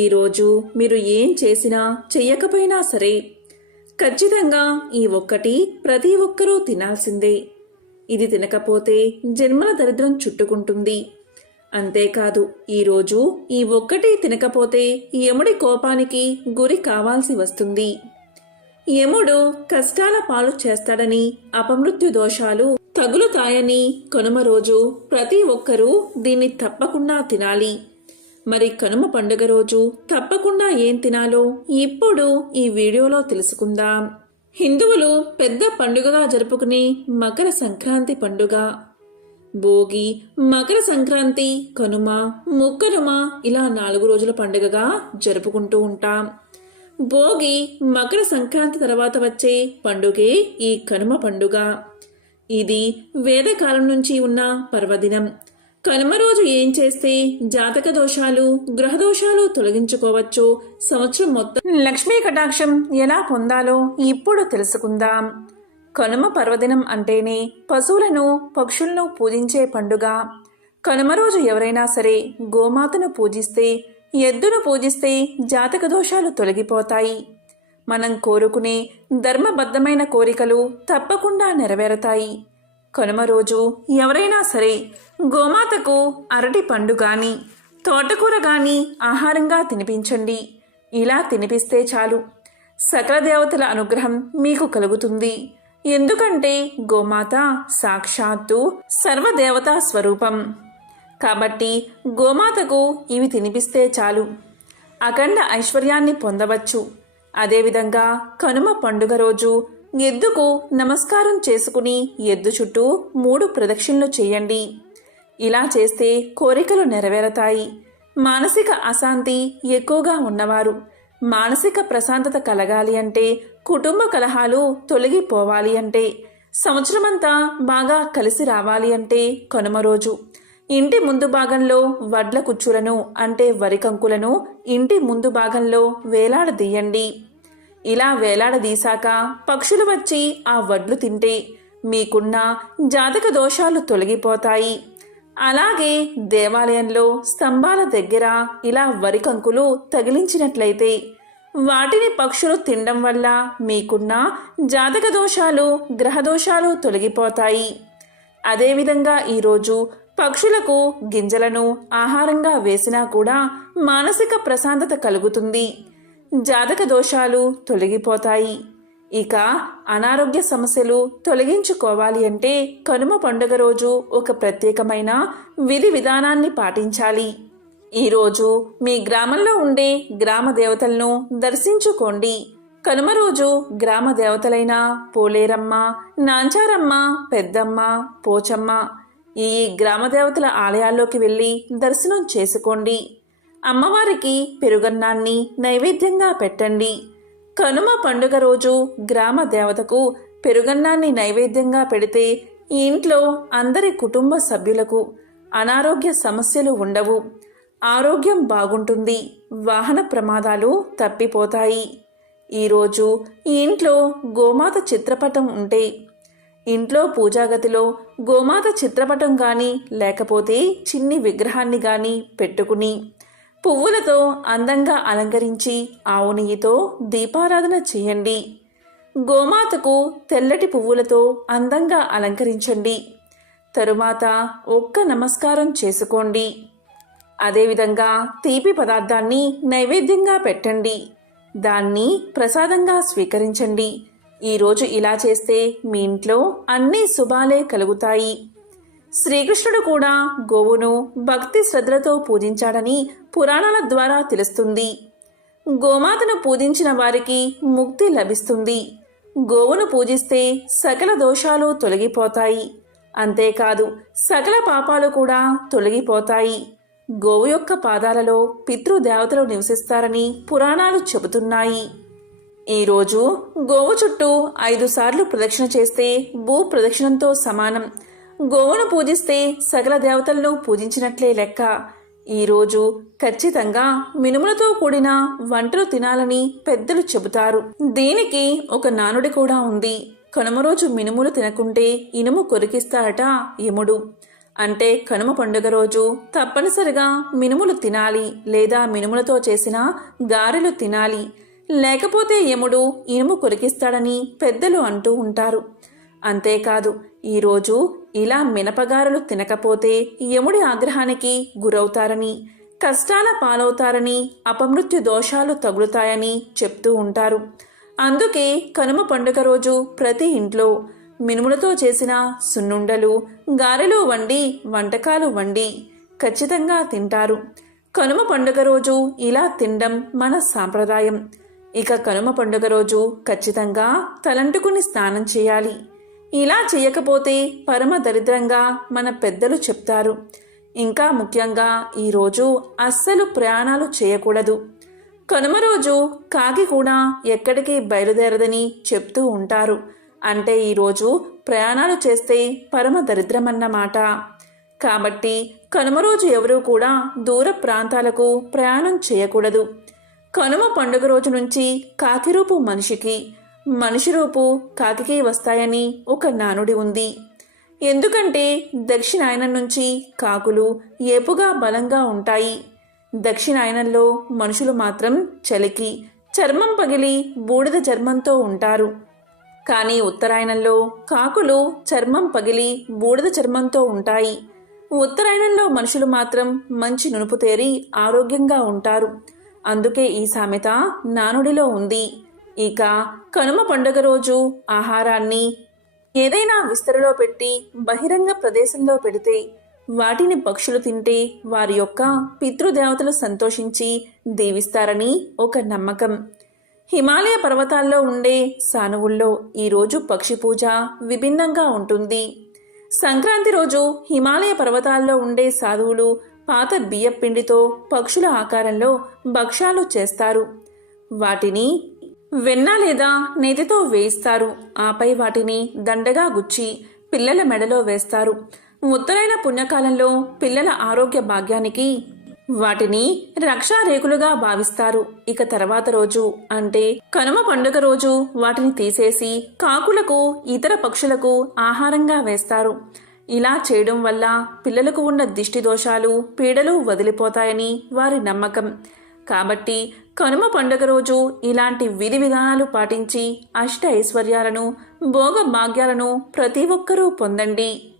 ఈరోజు మీరు ఏం చేసినా చెయ్యకపోయినా సరే ఖచ్చితంగా ఈ ఒక్కటి ప్రతి ఒక్కరూ తినాల్సిందే. ఇది తినకపోతే జన్మల దరిద్రం చుట్టుకుంటుంది. అంతేకాదు ఈరోజు ఈ ఒక్కటి తినకపోతే యముడి కోపానికి గురి కావాల్సి వస్తుంది. యముడు కష్టాల పాలు చేస్తాడని, అపమృత్యు దోషాలు తగులుతాయని కనుమ రోజు ప్రతి ఒక్కరూ దీన్ని తప్పకుండా తినాలి. మరి కనుమ పండుగ రోజు తప్పకుండా ఏం తినాలో ఇప్పుడు ఈ వీడియోలో తెలుసుకుందాం. హిందువులు పెద్ద పండుగగా జరుపుకునే మకర సంక్రాంతి పండుగ. భోగి, మకర సంక్రాంతి, కనుమ, ముక్కనుమ ఇలా 4 రోజుల పండుగగా జరుపుకుంటూ ఉంటాం. భోగి, మకర సంక్రాంతి తర్వాత వచ్చే పండుగే ఈ కనుమ పండుగ. ఇది వేదకాలం నుంచి ఉన్న పర్వదినం. కనుమ రోజు ఏం చేస్తే జాతక దోషాలు, గ్రహ దోషాలు తొలగించుకోవచ్చో, సంవత్సరం మొత్తం లక్ష్మీ కటాక్షం ఎలా పొందాలో ఇప్పుడు తెలుసుకుందాం. కనుమ పర్వదినం అంటేనే పశువులను, పక్షులను పూజించే పండుగ. కనుమ రోజు ఎవరైనా సరే గోమాతను పూజిస్తే, ఎద్దును పూజిస్తే జాతక దోషాలు తొలగిపోతాయి. మనం కోరుకునే ధర్మబద్ధమైన కోరికలు తప్పకుండా నెరవేరతాయి. కనుమ రోజు ఎవరైనా సరే గోమాతకు అరటి పండు గాని, తోటకూర గాని ఆహారంగా తినిపించండి. ఇలా తినిపిస్తే చాలు, సకల దేవతల అనుగ్రహం మీకు కలుగుతుంది. ఎందుకంటే గోమాత సాక్షాత్తు సర్వదేవతా స్వరూపం. కాబట్టి గోమాతకు ఇవి తినిపిస్తే చాలు, అఖండ ఐశ్వర్యాన్ని పొందవచ్చు. అదేవిధంగా కనుమ పండుగ రోజు ఎద్దుకు నమస్కారం చేసుకుని ఎద్దు చుట్టూ 3 ప్రదక్షిణలు చేయండి. ఇలా చేస్తే కోరికలు నెరవేరతాయి. మానసిక అశాంతి ఎక్కువగా ఉన్నవారు మానసిక ప్రశాంతత కలగాలి అంటే, కుటుంబ కలహాలు తొలగిపోవాలి అంటే, సంవత్సరమంతా బాగా కలిసి రావాలి అంటే కనుమ రోజు ఇంటి ముందు భాగంలో వడ్ల కుచ్చులను అంటే వరి కంకులను ఇంటి ముందు భాగంలో వేలాడదీయండి. ఇలా వేలాడదీశాక పక్షులు వచ్చి ఆ వడ్లు తింటే మీకున్న జాతక దోషాలు తొలగిపోతాయి. అలాగే దేవాలయంలో స్తంభాల దగ్గర ఇలా వరి కంకులు తగిలించినట్లయితే వాటిని పక్షులు తినడం వల్ల మీకున్న జాతక దోషాలు, గ్రహ దోషాలు తొలగిపోతాయి. అదేవిధంగా ఈరోజు పక్షులకు గింజలను ఆహారంగా వేసినా కూడా మానసిక ప్రశాంతత కలుగుతుంది. జాతక దోషాలు తొలగిపోతాయి. ఇక అనారోగ్య సమస్యలు తొలగించుకోవాలి అంటే కనుమ పండుగ రోజు ఒక ప్రత్యేకమైన విధి విధానాన్ని పాటించాలి. ఈరోజు మీ గ్రామంలో ఉండే గ్రామ దేవతలను దర్శించుకోండి. కనుమ రోజు గ్రామ దేవతలైన పోలేరమ్మ, నాంచారమ్మ, పెద్దమ్మ, పోచమ్మ ఈ గ్రామ దేవతల ఆలయాల్లోకి వెళ్ళి దర్శనం చేసుకోండి. అమ్మవారికి పెరుగన్నాన్ని నైవేద్యంగా పెట్టండి. కనుమ పండుగ రోజు గ్రామ దేవతకు పెరుగన్నాన్ని నైవేద్యంగా పెడితే ఇంట్లో అందరి కుటుంబ సభ్యులకు అనారోగ్య సమస్యలు ఉండవు. ఆరోగ్యం బాగుంటుంది. వాహన ప్రమాదాలు తప్పిపోతాయి. ఈరోజు ఇంట్లో గోమాత చిత్రపటం ఉంటే ఇంట్లో పూజాగదిలో గోమాత చిత్రపటం కానీ, లేకపోతే చిన్ని విగ్రహాన్ని కానీ పెట్టుకుని పువ్వులతో అందంగా అలంకరించి ఆవు నెయ్యితో దీపారాధన చేయండి. గోమాతకు తెల్లటి పువ్వులతో అందంగా అలంకరించండి. తరువాత ఒక్క నమస్కారం చేసుకోండి. అదేవిధంగా తీపి పదార్థాన్ని నైవేద్యంగా పెట్టండి. దాన్ని ప్రసాదంగా స్వీకరించండి. ఈరోజు ఇలా చేస్తే మీ ఇంట్లో అన్ని శుభాలే కలుగుతాయి. శ్రీకృష్ణుడు కూడా గోవును భక్తి శ్రద్ధలతో పూజించాడని పురాణాల ద్వారా తెలుస్తుంది. గోమాతను పూజించిన వారికి ముక్తి లభిస్తుంది. గోవును పూజిస్తే సకల దోషాలు తొలగిపోతాయి. అంతేకాదు సకల పాపాలు కూడా తొలగిపోతాయి. గోవు యొక్క పాదాలలో పితృదేవతలు నివసిస్తారని పురాణాలు చెబుతున్నాయి. ఈరోజు గోవు చుట్టూ 5 సార్లు ప్రదక్షిణ చేస్తే భూ ప్రదక్షిణంతో సమానం. గోవును పూజిస్తే సకల దేవతలను పూజించినట్లే లెక్క. ఈరోజు ఖచ్చితంగా మినుములతో కూడిన వంటలు తినాలని పెద్దలు చెబుతారు. దీనికి ఒక నానుడి కూడా ఉంది. కనుమ రోజు మినుములు తినకుంటే ఇనుము కొరికిస్తాడట యముడు. అంటే కనుమ పండుగ రోజు తప్పనిసరిగా మినుములు తినాలి లేదా మినుములతో చేసిన గారెలు తినాలి, లేకపోతే యముడు ఇనుము కొరికిస్తాడని పెద్దలు అంటూ ఉంటారు. అంతేకాదు ఈరోజు ఇలా మినపగారెలు తినకపోతే యముడి ఆగ్రహానికి గురవుతారని, కష్టాల పాలవుతారని, అపమృత్యు దోషాలు తగులుతాయని చెప్తూ ఉంటారు. అందుకే కనుమ పండుగ రోజు ప్రతి ఇంట్లో మినుములతో చేసిన సున్నుండలు, గారెలు వండి వంటకాలు వండి ఖచ్చితంగా తింటారు. కనుమ పండుగ రోజు ఇలా తినడం మన సాంప్రదాయం. ఇక కనుమ పండుగ రోజు ఖచ్చితంగా తలంటుకుని స్నానం చేయాలి. ఇలా చేయకపోతే పరమ దరిద్రంగా మన పెద్దలు చెప్తారు. ఇంకా ముఖ్యంగా ఈరోజు అస్సలు ప్రయాణాలు చేయకూడదు. కనుమ రోజు కాకి కూడా ఎక్కడికి బయలుదేరదని చెప్తూ ఉంటారు. అంటే ఈరోజు ప్రయాణాలు చేస్తే పరమ దరిద్రమన్నమాట. కాబట్టి కనుమ రోజు ఎవరూ కూడా దూర ప్రాంతాలకు ప్రయాణం చేయకూడదు. కనుమ పండుగ రోజు నుంచి కాకి రూపు మనిషికి, మనిషి రూపు కాకికి వస్తాయని ఒక నానుడి ఉంది. ఎందుకంటే దక్షిణాయనం నుంచి కాకులు ఏపుగా బలంగా ఉంటాయి. దక్షిణాయనంలో మనుషులు మాత్రం చలికి చర్మం పగిలి బూడిద చర్మంతో ఉంటారు. కానీ ఉత్తరాయణంలో కాకులు చర్మం పగిలి బూడిద చర్మంతో ఉంటాయి. ఉత్తరాయణంలో మనుషులు మాత్రం మంచి నునుపు తేరి ఆరోగ్యంగా ఉంటారు. అందుకే ఈ సామెత నానుడిలో ఉంది. ఇక కనుమ పండుగ రోజు ఆహారాన్ని ఏదైనా విస్తరలో పెట్టి బహిరంగ ప్రదేశంలో పెడితే వాటిని పక్షులు తింటే వారి యొక్క పితృదేవతలు సంతోషించి దీవిస్తారని ఒక నమ్మకం. హిమాలయ పర్వతాల్లో ఉండే సానువుల్లో ఈరోజు పక్షి పూజ విభిన్నంగా ఉంటుంది. సంక్రాంతి రోజు హిమాలయ పర్వతాల్లో ఉండే సాధువులు పాత బియ్యపిండితో పక్షుల ఆకారంలో భక్ష్యాలు చేస్తారు. వాటిని వెన్న లేదా నేతితో వేయిస్తారు. ఆపై వాటిని దండగా గుచ్చి పిల్లల మెడలో వేస్తారు. ఉత్తరైన పుణ్యకాలంలో పిల్లల ఆరోగ్య భాగ్యానికి వాటిని రక్షారేకులుగా భావిస్తారు. ఇక తర్వాత రోజు అంటే కనుమ పండుగ రోజు వాటిని తీసేసి కాకులకు, ఇతర పక్షులకు ఆహారంగా వేస్తారు. ఇలా చేయడం వల్ల పిల్లలకు ఉన్న దిష్టి దోషాలు, పీడలు వదిలిపోతాయని వారి నమ్మకం. కాబట్టి కనుమ పండుగ రోజు ఇలాంటి విధి విధానాలు పాటించి అష్ట ఐశ్వర్యాలను, భోగ భాగ్యాలను ప్రతి ఒక్కరూ పొందండి.